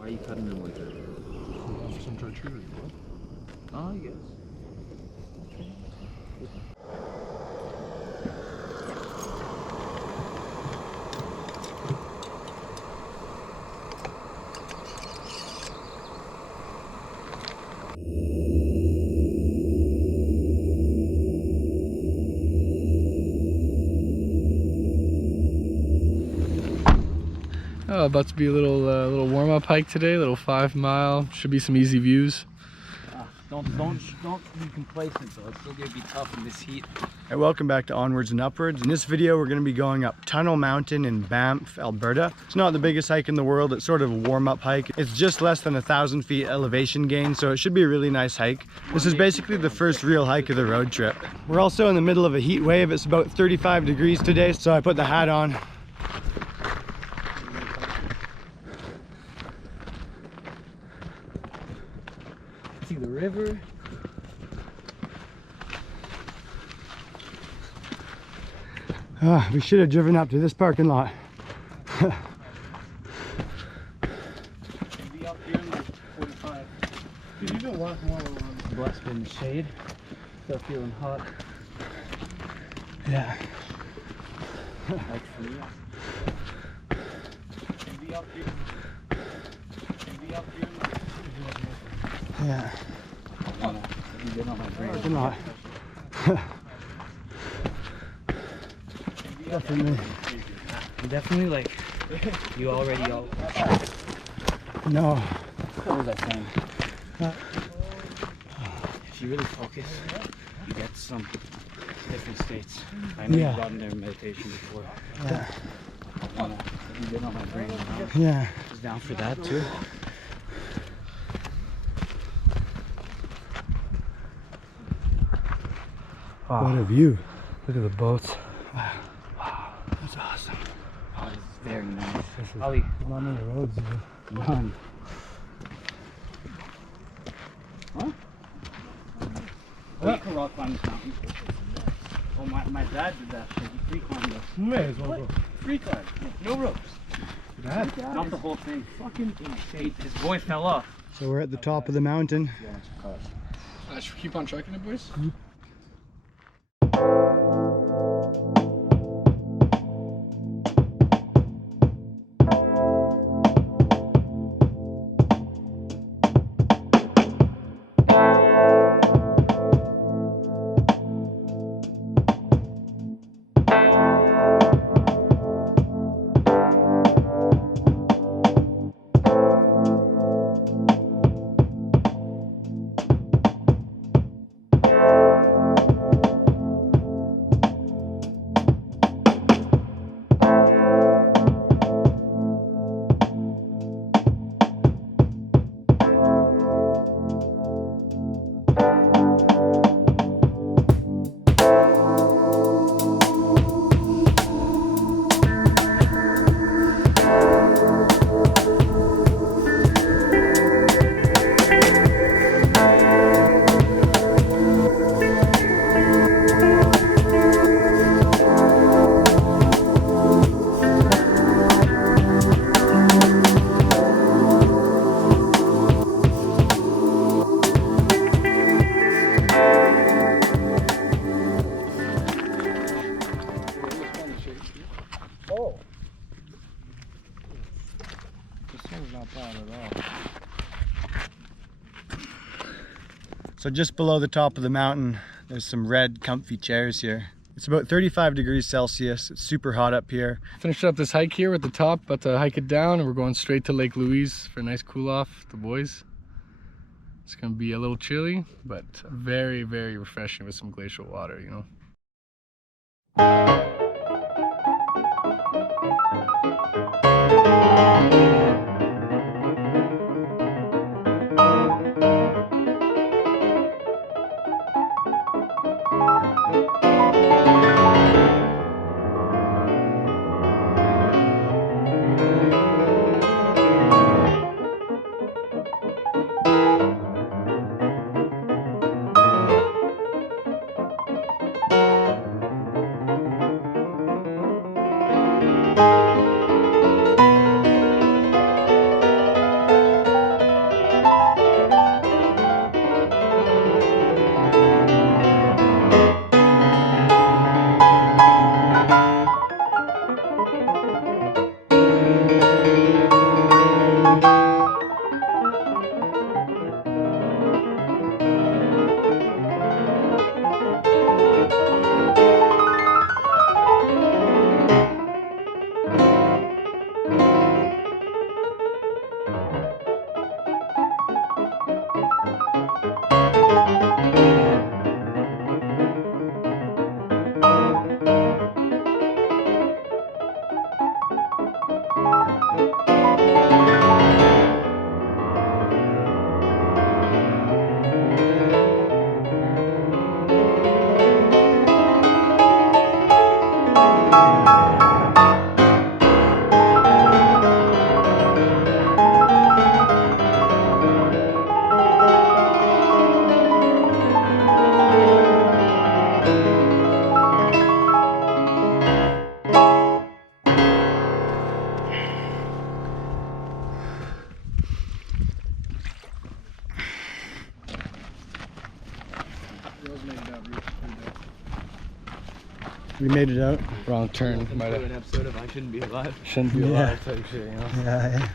Why are you cutting them like that? For some charcuterie, bro. Oh, I guess. Oh, about to be a little warm-up hike today, little 5 mile. Should be some easy views. Don't be complacent though. It's still gonna be tough in this heat. Hey, welcome back to Onwards and Upwards. In this video, we're going to be going up Tunnel Mountain in Banff, Alberta. It's not the biggest hike in the world. It's sort of a warm-up hike. It's just less than 1,000 feet elevation gain, so it should be a really nice hike. This is basically the first real hike of the road trip. We're also in the middle of a heat wave. It's about 35 degrees today, so I put the hat on. See the river. We should have driven up to this parking lot. We'll be up here in like 45. Dude, you can walk more around. Blessed in the shade. Still feeling hot. Yeah. Like for you. We'll be up here. We'll be up here in like Yeah. you get on my brain. Parking lot. Definitely. Definitely like you already all. No. What was I saying? If you really focus, you get some different states. I know Yeah. you've gotten there in meditation before. Yeah. You get on my brain now. Yeah. Just down for that too. What a view. Look at the boats. Wow. That's awesome. Oh, it's very nice. This is Ollie, not many roads. none. Huh? Oh, you can rock climb this mountain. Oh, my dad did that shit. He free climbed this. May as well go. Free climb. No ropes. Dad? Not the whole thing. Fucking insane. His boy fell off. So we're at the top of the mountain. Should we keep on trekking it, boys? So just below the top of the mountain, there's some red comfy chairs here. It's about 35 degrees Celsius. It's super hot up here. Finished up this hike here at the top, about to hike it down, and we're going straight to Lake Louise for a nice cool off with the boys. It's gonna be a little chilly, but very, very refreshing with some glacial water, you know. We made it out. Wrong turn. Might An have episode of I Shouldn't Be Alive. shouldn't be alive type shit, you know. Yeah.